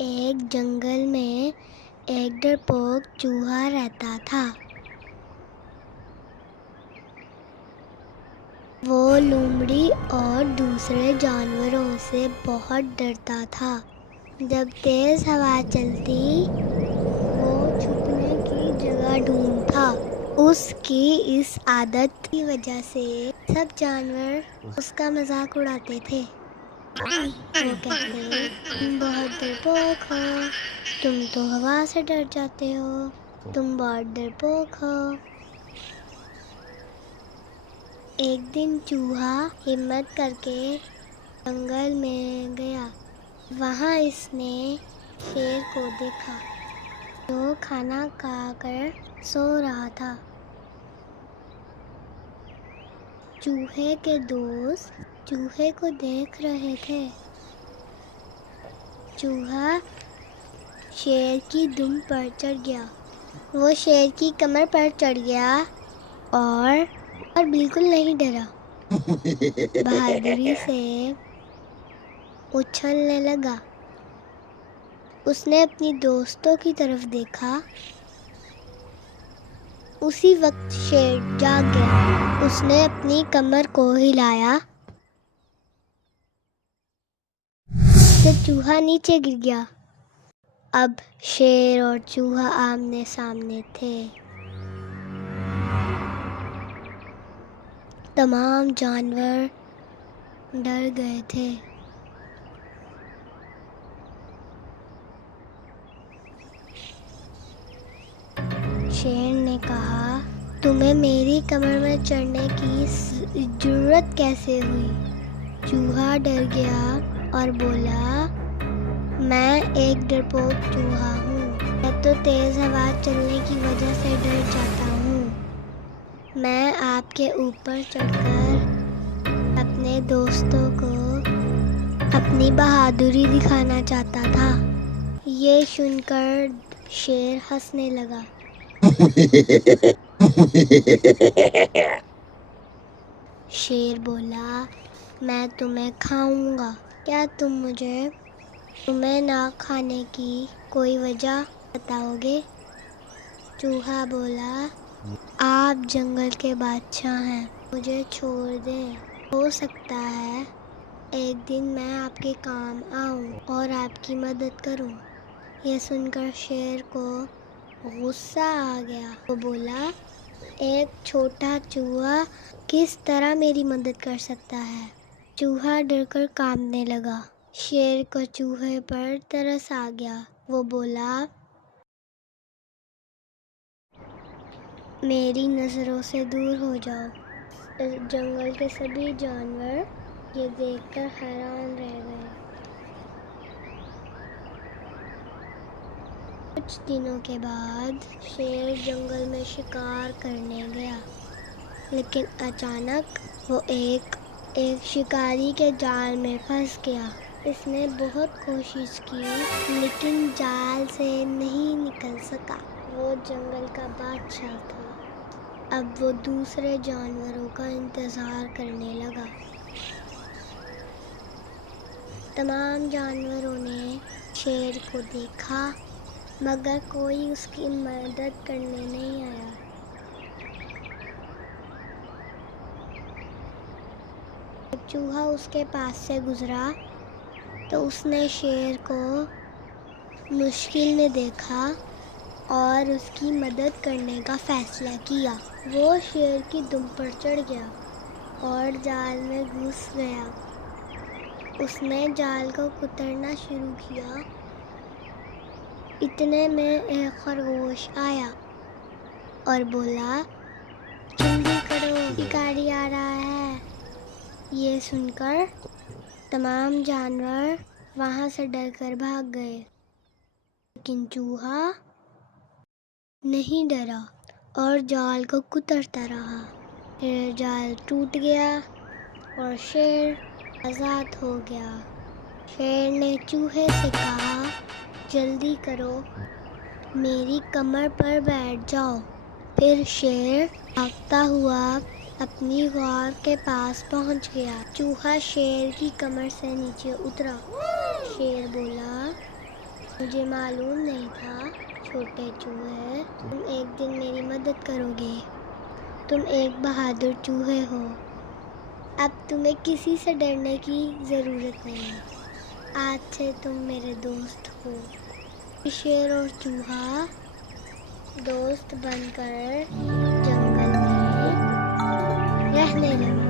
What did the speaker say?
एक जंगल में एक डरपोक चूहा रहता था। वो लोमड़ी और दूसरे जानवरों से बहुत डरता था। जब तेज हवा चलती, वो छुपने की जगह ढूंढता। उसकी इस आदत की वजह से सब जानवर उसका मजाक उड़ाते थे। वो कहते, तुम बहुत डरपोक हो, तुम तो हवा से डर जाते हो, तुम बहुत डरपोक हो। एक दिन चूहा हिम्मत करके जंगल में गया। वहाँ इसने शेर को देखा, जो खाना खाकर सो रहा था। चूहे के दोस्त चूहे को देख रहे थे। चूहा शेर की दुम पर चढ़ गया। वो शेर की कमर पर चढ़ गया और बिल्कुल नहीं डरा। बहादुरी से उछलने लगा। उसने अपनी दोस्तों की तरफ देखा। उसी वक्त शेर जाग गया। उसने अपनी कमर को हिलाया तो चूहा नीचे गिर गया। अब शेर और चूहा आमने सामने थे। तमाम जानवर डर गए थे। शेर ने कहा, तुम्हें मेरी कमर में चढ़ने की जरूरत कैसे हुई? चूहा डर गया और बोला, मैं एक डरपोक चूहा हूँ। मैं तो तेज हवा चलने की वजह से डर जाता हूँ। मैं आपके ऊपर चढ़कर अपने दोस्तों को अपनी बहादुरी दिखाना चाहता था। ये सुनकर शेर हंसने लगा। शेर बोला, मैं तुम्हें खाऊंगा। क्या तुम मुझे तुम्हें ना खाने की कोई वजह बताओगे? चूहा बोला, आप जंगल के बादशाह हैं, मुझे छोड़ दें। हो सकता है एक दिन मैं आपके काम आऊं और आपकी मदद करूं। यह सुनकर शेर को गुस्सा आ गया। वो बोला, एक छोटा चूहा किस तरह मेरी मदद कर सकता है? चूहा डरकर कांपने लगा। शेर को चूहे पर तरस आ गया। वो बोला, मेरी नज़रों से दूर हो जाओ। जंगल के सभी जानवर ये देखकर हैरान रह गए। कुछ दिनों के बाद शेर जंगल में शिकार करने गया, लेकिन अचानक वो एक शिकारी के जाल में फंस गया। इसने बहुत कोशिश की, लेकिन जाल से नहीं निकल सका। वो जंगल का बादशाह था। अब वो दूसरे जानवरों का इंतजार करने लगा। तमाम जानवरों ने शेर को देखा, मगर कोई उसकी मदद करने नहीं आया। जब चूहा उसके पास से गुजरा तो उसने शेर को मुश्किल में देखा और उसकी मदद करने का फैसला किया। वो शेर की दुम पर चढ़ गया और जाल में घुस गया। उसने जाल को कुतरना शुरू किया। इतने में एक खरगोश आया और बोला, जल्दी करो, शिकारी आ रहा है। ये सुनकर तमाम जानवर वहां से डरकर भाग गए, लेकिन चूहा नहीं डरा और जाल को कुतरता रहा। फिर जाल टूट गया और शेर आज़ाद हो गया। शेर ने चूहे से कहा, जल्दी करो, मेरी कमर पर बैठ जाओ। फिर शेर भागता हुआ अपनी गौर के पास पहुंच गया। चूहा शेर की कमर से नीचे उतरा। शेर बोला, मुझे मालूम नहीं था छोटे चूहे, तुम एक दिन मेरी मदद करोगे। तुम एक बहादुर चूहे हो। अब तुम्हें किसी से डरने की ज़रूरत नहीं है। आज से तुम मेरे दोस्त हो। शेर और चूहा दोस्त बनकर जंगल में रहने लगे।